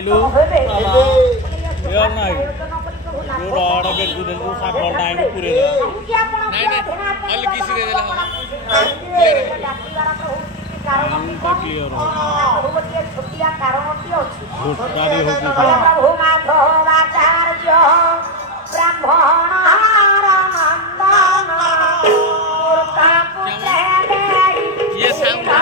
आइलु यो नाही यो rod value देलु सागर डाइनु पुरे नहीं नहीं अलग किसी दे देला क्लियर हो छोटिया कारणटी अछि भोटारी हो कि प्रभु माधवाचार्य ब्राह्मण ये साउंड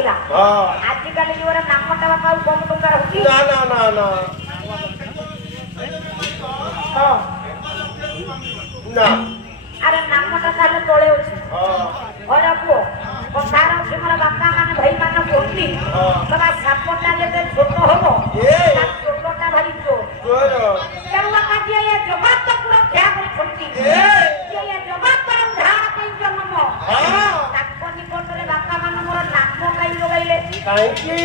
आजिकल जो नामटा बापा कम टंका रहुची ना ना ना ना हां ना अरे नामटा खाली तोळे अछि हां ओरा को कथार अछि मोर बापा माने भाई माने कोठी बाबा सापटा जेते छोट होबो ए छोटटा भारी चोर चोर केवा काटिया ये जबात तो पूरा क्या कर छोटी ए ये जबात पर धार कई जन्म हां ताको निकटरे बापा माने मोर नाम काई लगाइले काईकी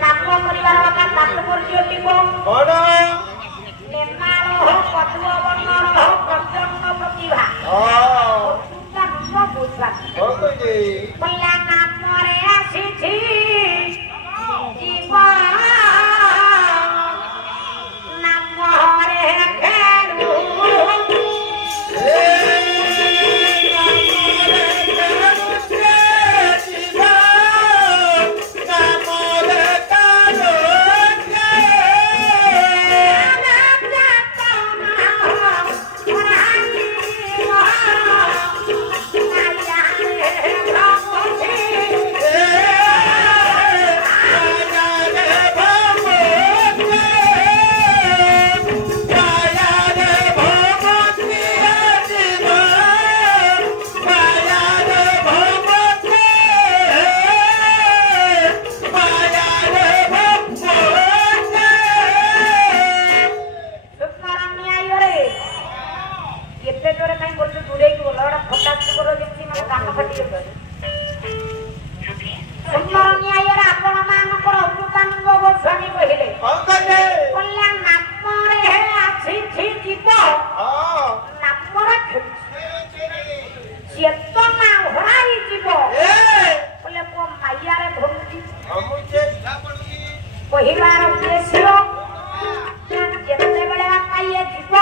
नाम परिवार बापा ताको पर जोटी को बड़ा निर्माण हो पद्म वर्णन हो प्रचंड प्रतिभा हां तुका नुनो बुझवा ओके पहिला नाम रे आसी थी କହିବାର ଉଦ୍ଦେଶ୍ୟ ଯେତେବେଳେ ବାପା ଇଏ ଯିବ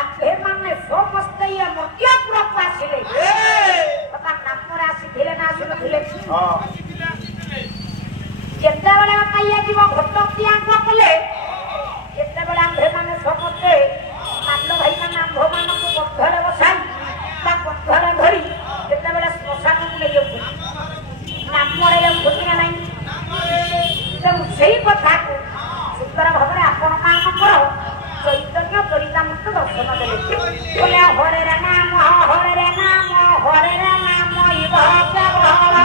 ଆମ୍ଭେମାନେ ସମସ୍ତେ ଇଏ ମର୍ତ୍ତ୍ୟପୁରକୁ ଆସିଲେ ବାପା ନାମରେ ଆସିଥିଲେ ନା ଆସିନଥିଲେ ଯେତେବେଳେ ବାପା ଇଏ ଯିବ ଘଟ ତିଆଗ କଲେ ଯେତେବେଳେ ଆମ୍ଭେମାନେ ସମସ୍ତେ ମାଲ ଭାଇମାନେ ଆମ୍ଭମାନଙ୍କୁ ବନ୍ଧରେ ବସାଇ ବା ବନ୍ଧରେ ଧରି ଯେତେବେଳେ ଶ୍ମଶାନକୁ ନେଇଯାଉଛନ୍ତି ନାମରେ ଯାଉଛନ୍ତି ନା ନାହିଁ ତେଣୁ ସେଇ କଥାକୁ ସୁନ୍ଦର ଭାବରେ ଆପଣମାନଙ୍କର ଚୈତନ୍ୟ ଚରିତାମୃତ ଦର୍ଶନ ଦେଲେ ବୋଲେ ହରେରେ ନାମ ହରେରେ ନାମ ହରେରେ ନାମ ଇବ କେବଳ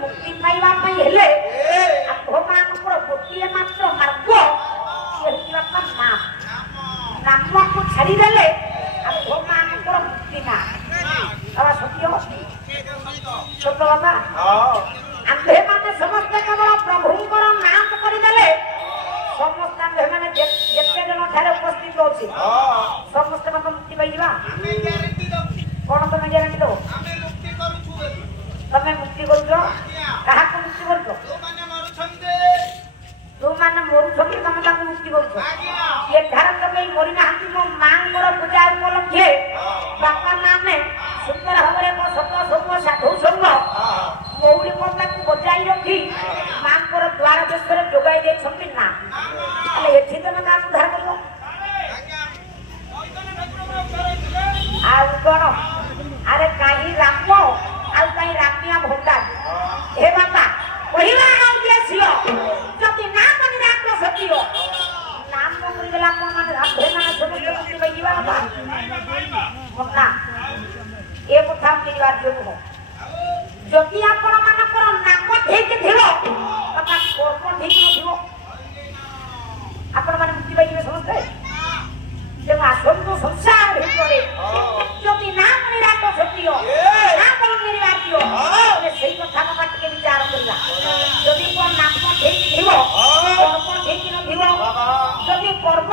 मुक्ति पाइबा हेले आम्भମାନଙ୍କର ଗୋଟିଏ ମାତ୍ର ମାର୍ଗ नाम को छाड़देले आम्भମାନଙ୍କର मुक्ति ना सत्य छोट बाबा आम्भे माने समस्त केवल प्रभुंकर नाम करदेले समस्त आम्भे माने जेते जन ठारे उपस्थित होछि समस्त माने मुक्ति पाइबा कोन तमे ग्यारंटी दो तमे मुक्ति करछो काहा को मुक्ति करछो तो माने मोरु छकी तमे ताको मुक्ति करछो ये धारण तमे मोरि नाहंती मो मांगर पूजा उपलक्षे बापा माने सुंदर भाबरे को सत संग साधु संग मौली कोता को बजाई रखी मांगर द्वार देशरे जोगाई दे छंती ना अले एठी तमे का उद्धार करबो आ कोन अरे काई राम आ काई रामिया भोटा हे बाबा पहिला उद्देश्य जति नाम निराक सकियो नाम करि देला कोन माने राधे माने समस्त मुक्ति पाइबा बाबा मोना ए कथा मिलबार जोग हो जति आपण मानकर नाम ठीक थिलो बाबा कर्म ठीक नथिबो आपण माने मुक्ति पाइबे समस्त तेणु आसंतु संसार भितरे जति नाम निराक सकियो नाम निर्वाच्य से कथा टे विचार करवा जदि नाम ठीक थी कर्म ठीक नथिबो जदि कर्म